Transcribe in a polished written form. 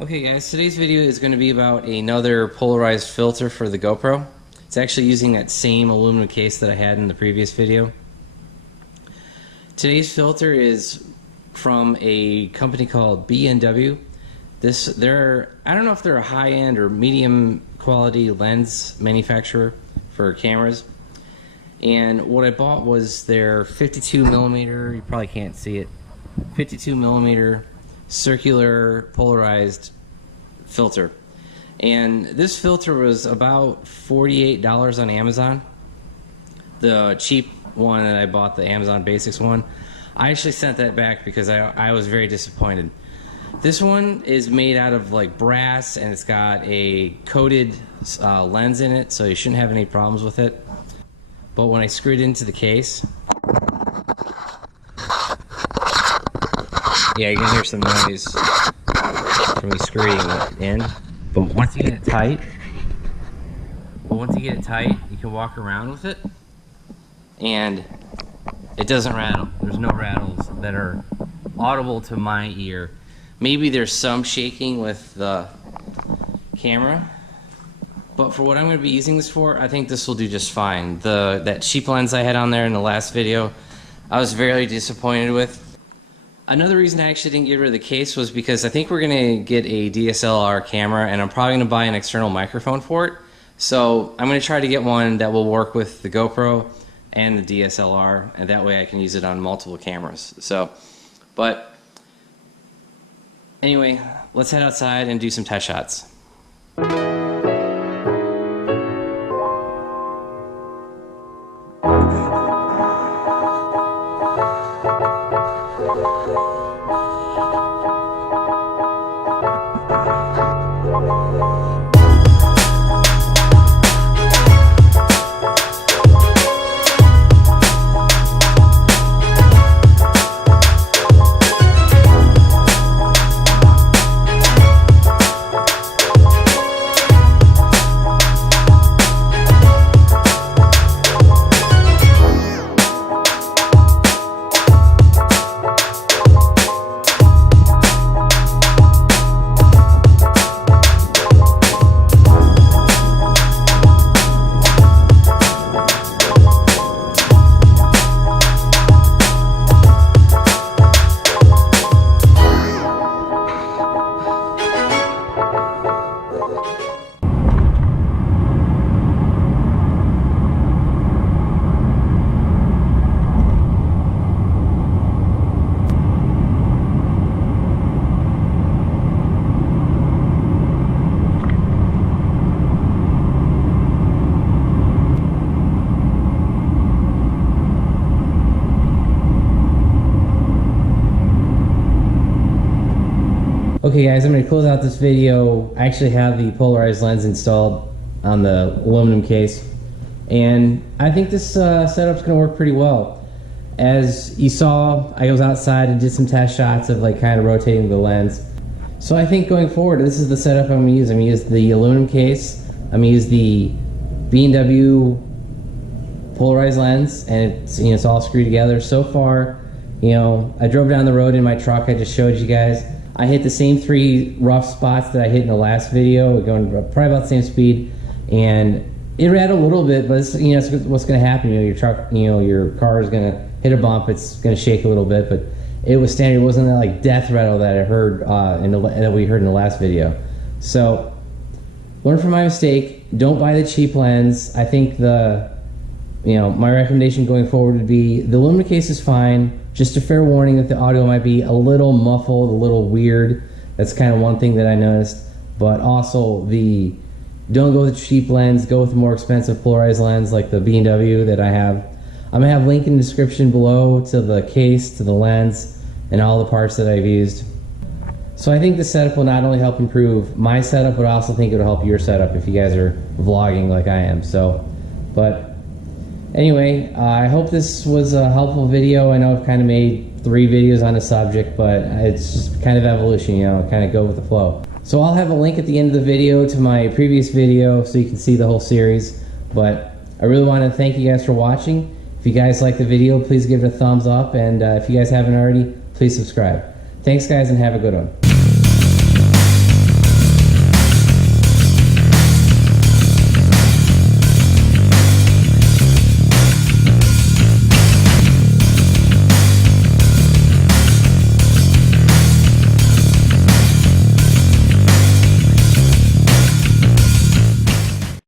Okay guys, today's video is going to be about another polarized filter for the GoPro. It's actually using that same aluminum case that I had in the previous video. Today's filter is from a company called B&W. I don't know if they're a high-end or medium quality lens manufacturer for cameras. And what I bought was their 52mm, you probably can't see it, 52mm circular polarized filter. And this filter was about $48 on Amazon. The cheap one that I bought, the Amazon Basics one, I actually sent that back because I was very disappointed. This one is made out of like brass, and it's got a coated lens in it, so you shouldn't have any problems with it. But when I screwed it into the case, yeah, you're gonna hear some noise from me screwing it in. But once you get it tight, you can walk around with it, and it doesn't rattle. There's no rattles that are audible to my ear. Maybe there's some shaking with the camera, but for what I'm going to be using this for, I think this will do just fine. That cheap lens I had on there in the last video, I was very disappointed with. Another reason I actually didn't get rid of the case was because I think we're going to get a DSLR camera, and I'm probably going to buy an external microphone for it. So I'm going to try to get one that will work with the GoPro and the DSLR, and that way I can use it on multiple cameras. But anyway, let's head outside and do some test shots. Okay guys, I'm going to close out this video. I actually have the polarized lens installed on the aluminum case, and I think this setup's going to work pretty well. As you saw, I was outside and did some test shots of like kind of rotating the lens. So I think going forward, this is the setup I'm going to use. I'm going to use the aluminum case, I'm going to use the B&W polarized lens, and it's all screwed together. So far, I drove down the road in my truck, I just showed you guys. I hit the same 3 rough spots that I hit in the last video, going probably about the same speed, and it rattled a little bit, but it's what's going to happen. Your truck, your car is going to hit a bump, it's going to shake a little bit, but it was standard. It wasn't that like death rattle that I heard that we heard in the last video. So learn from my mistake. Don't buy the cheap lens. I think my recommendation going forward would be the aluminum case is fine. Just a fair warning that the audio might be a little muffled, a little weird. That's kind of one thing that I noticed. But also, don't go with the cheap lens. Go with the more expensive polarized lens like the B&W that I have. I'm going to have a link in the description below to the case, to the lens, and all the parts that I've used. So I think this setup will not only help improve my setup, but I also think it will help your setup if you guys are vlogging like I am. But anyway, I hope this was a helpful video. I know I've kind of made 3 videos on the subject, but it's just kind of evolution, kind of go with the flow. So I'll have a link at the end of the video to my previous video so you can see the whole series. But I really want to thank you guys for watching. If you guys like the video, please give it a thumbs up, and if you guys haven't already, please subscribe. Thanks guys, and have a good one.